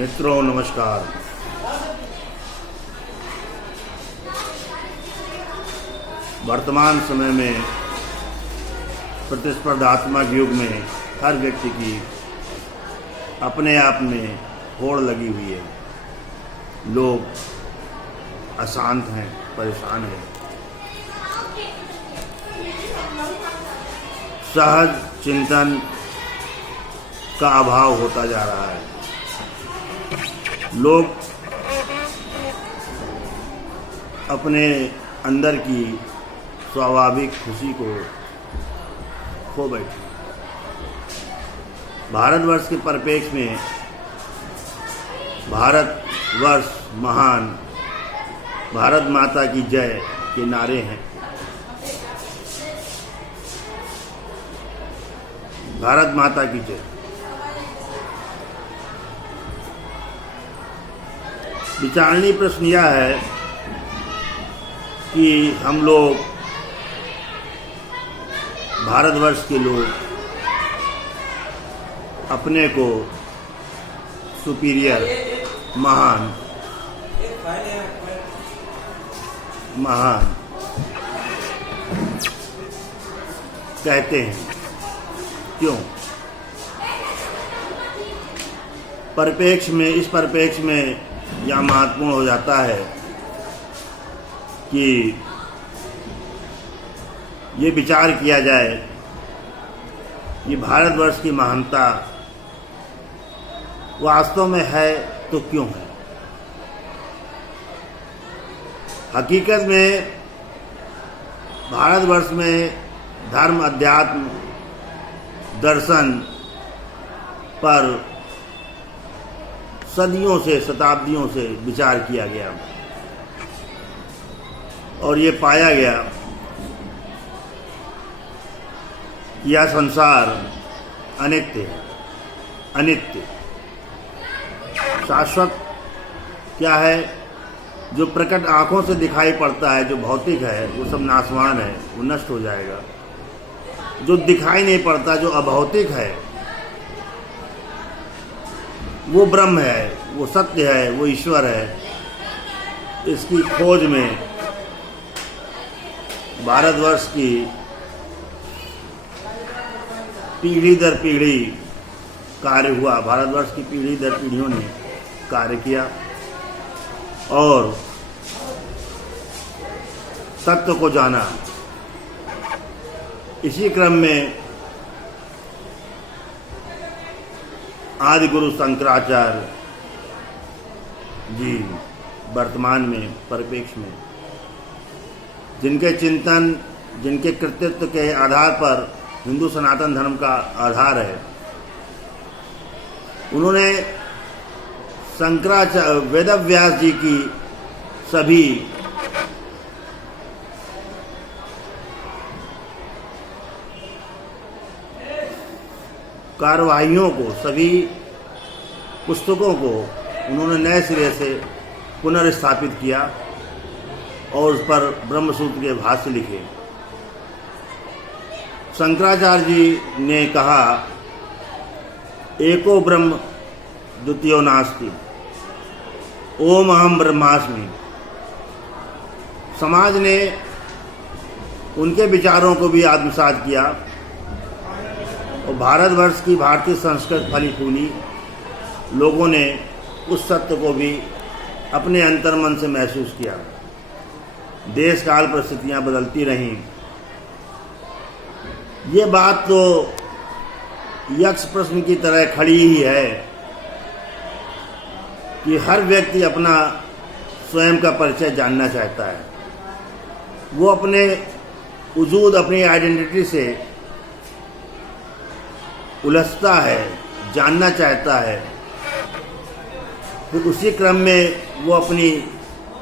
मित्रों नमस्कार। वर्तमान समय में प्रतिस्पर्धात्मक युग में हर व्यक्ति की अपने आप में होड़ लगी हुई है। लोग अशांत हैं, परेशान हैं। सहज चिंतन का अभाव होता जा रहा है। लोग अपने अंदर की स्वाभाविक खुशी को खो बैठे। भारतवर्ष के परिप्रेक्ष्य में भारतवर्ष महान, भारत माता की जय के नारे हैं। भारत माता की जय। विचारणीय प्रश्न यह है कि हम लोग भारतवर्ष के लोग अपने को सुपीरियर, महान कहते हैं। क्यों? इस परिप्रेक्ष्य में यह महत्वपूर्ण हो जाता है कि ये विचार किया जाए कि भारतवर्ष की महानता वास्तव में है तो क्यों है। हकीकत में भारतवर्ष में धर्म, अध्यात्म, दर्शन पर सदियों से, शताब्दियों से विचार किया गया और ये पाया गया कि यह संसार अनित्य है। अनित्य शाश्वत क्या है? जो प्रकट आंखों से दिखाई पड़ता है, जो भौतिक है, वो सब नाशवान है, वो नष्ट हो जाएगा। जो दिखाई नहीं पड़ता, जो अभौतिक है, वो ब्रह्म है, वो सत्य है, वो ईश्वर है। इसकी खोज में भारतवर्ष की पीढ़ी दर पीढ़ी कार्य हुआ। भारतवर्ष की पीढ़ी दर पीढ़ियों ने कार्य किया और सत्य को जाना। इसी क्रम में आदि गुरु शंकराचार्य जी वर्तमान में परिप्रेक्ष्य में जिनके चिंतन, जिनके कृतित्व के आधार पर हिंदू सनातन धर्म का आधार है, उन्होंने शंकराचार्य वेदव्यास जी की सभी कार्यवाहियों को, सभी पुस्तकों को उन्होंने नए सिरे से पुनर्स्थापित किया और उस पर ब्रह्मसूत्र के भाष्य लिखे। शंकराचार्य जी ने कहा, एको ब्रह्म द्वितीयो नास्ति, ओम अहम ब्रह्मास्मि। समाज ने उनके विचारों को भी आत्मसात किया और भारतवर्ष की भारतीय संस्कृति फली फूली। लोगों ने उस सत्य को भी अपने अंतर्मन से महसूस किया। देश काल परिस्थितियां बदलती रहीं। ये बात तो यक्ष प्रश्न की तरह खड़ी ही है कि हर व्यक्ति अपना स्वयं का परिचय जानना चाहता है। वो अपने वजूद, अपनी आइडेंटिटी से उलझता है, जानना चाहता है। फिर उसी क्रम में वो अपनी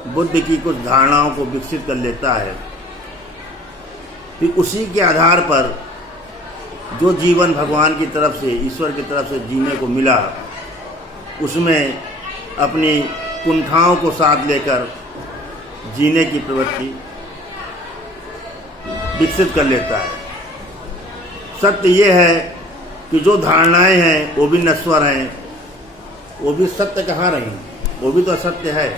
बुद्धि की कुछ धारणाओं को विकसित कर लेता है। फिर उसी के आधार पर जो जीवन भगवान की तरफ से, ईश्वर की तरफ से जीने को मिला, उसमें अपनी कुंठाओं को साथ लेकर जीने की प्रवृत्ति विकसित कर लेता है। सत्य ये है कि जो धारणाएं हैं वो भी नश्वर हैं, वो भी सत्य कहाँ रही, वो भी तो असत्य है।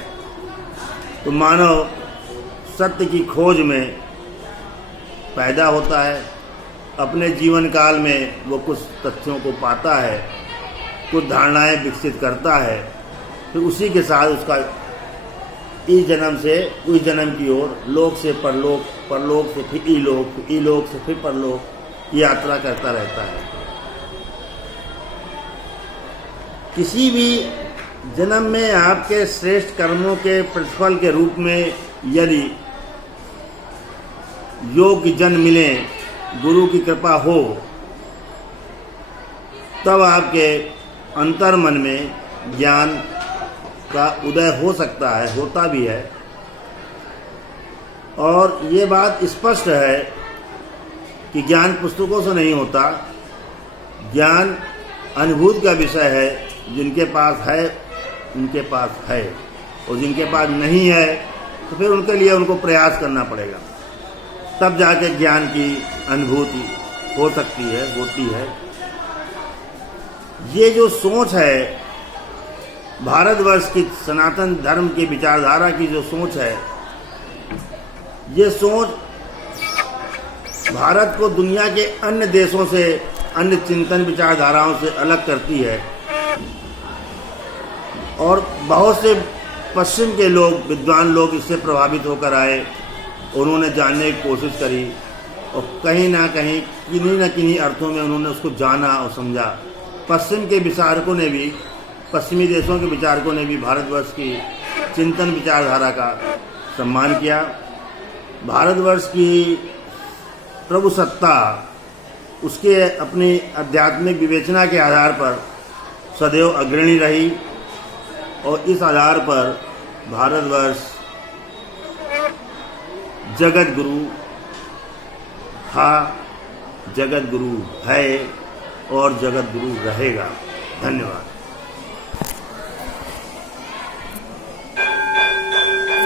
तो मानव सत्य की खोज में पैदा होता है, अपने जीवन काल में वो कुछ तथ्यों को पाता है, कुछ धारणाएं विकसित करता है, फिर उसी के साथ उसका इस जन्म से उस जन्म की ओर, लोक से परलोक, परलोक से फिर इलोक, इलोक से फिर परलोक यात्रा करता रहता है। किसी भी जन्म में आपके श्रेष्ठ कर्मों के प्रतिफल के रूप में यदि योग्य जन मिले, गुरु की कृपा हो, तब आपके अंतर्मन में ज्ञान का उदय हो सकता है, होता भी है। और ये बात स्पष्ट है कि ज्ञान पुस्तकों से नहीं होता, ज्ञान अनुभूति का विषय है। जिनके पास है उनके पास है, और जिनके पास नहीं है तो फिर उनके लिए उनको प्रयास करना पड़ेगा, तब जाके ज्ञान की अनुभूति हो सकती है, होती है। ये जो सोच है भारतवर्ष की सनातन धर्म की विचारधारा की जो सोच है, ये सोच भारत को दुनिया के अन्य देशों से, अन्य चिंतन विचारधाराओं से अलग करती है। और बहुत से पश्चिम के लोग, विद्वान लोग इससे प्रभावित होकर आए, उन्होंने जानने की कोशिश करी, और कहीं ना कहीं किन्हीं न किन्हीं अर्थों में उन्होंने उसको जाना और समझा। पश्चिम के विचारकों ने भी, पश्चिमी देशों के विचारकों ने भी भारतवर्ष की चिंतन विचारधारा का सम्मान किया। भारतवर्ष की प्रभु सत्ता उसके अपनी आध्यात्मिक विवेचना के आधार पर सदैव अग्रणी रही, और इस आधार पर भारतवर्ष जगत गुरु था, जगत गुरु है और जगत गुरु रहेगा। धन्यवाद।